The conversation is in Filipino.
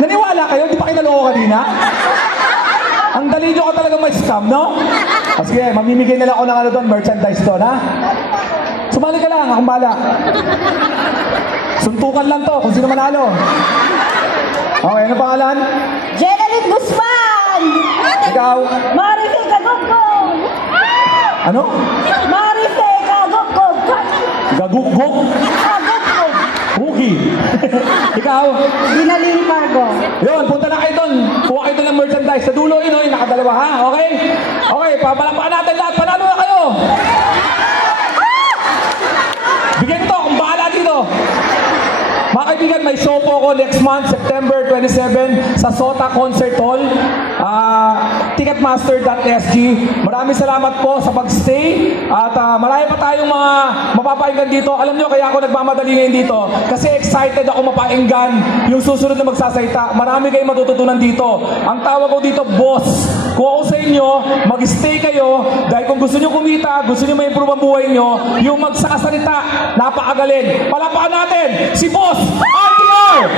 Naniwala kayo? Di pa kayo naloko kanina? Ang dali nyo ka talaga may scam, no? Sige, mamimigay na lang ako ng ano doon, merchandise doon, ha? Sumali ka lang, akong bala. Suntukan lang to, kung sino manalo. Okay, ano pangalan? Jeneline Guzman! Ikaw? Marife Gagugog! Ano? Marife Gagugog! Gagugog? Gagugog! Hugi. Ikaw? Ginaling Cargo. Yun, punta na kayo doon. Kuha kayo doon ng merchandise. Sa dulo, yun, yung nakadalawa, ha? Okay? Okay, papalakpakan natin lahat. Panalo na kayo! Bigyan ito, kung bahala dito. Mga kaibigan, may show po ako next month, September 27, sa Sota Concert Hall. Ticketmaster.sg. Maraming salamat po sa pagstay. At marami pa tayong mga mapapakinggan dito. Alam nyo, kaya ako nagmamadali ngayon dito. Kasi excited ako mapakinggan yung susunod na magsasalita. Marami kayong matututunan dito. Ang tawag ko dito, boss. Kung ako sa inyo, mag-stay kayo. Dahil kung gusto nyo kumita, gusto nyo ma-improve ang buhay nyo, yung magsasalita, napakagaling. Palapakan natin, si Boss RTR!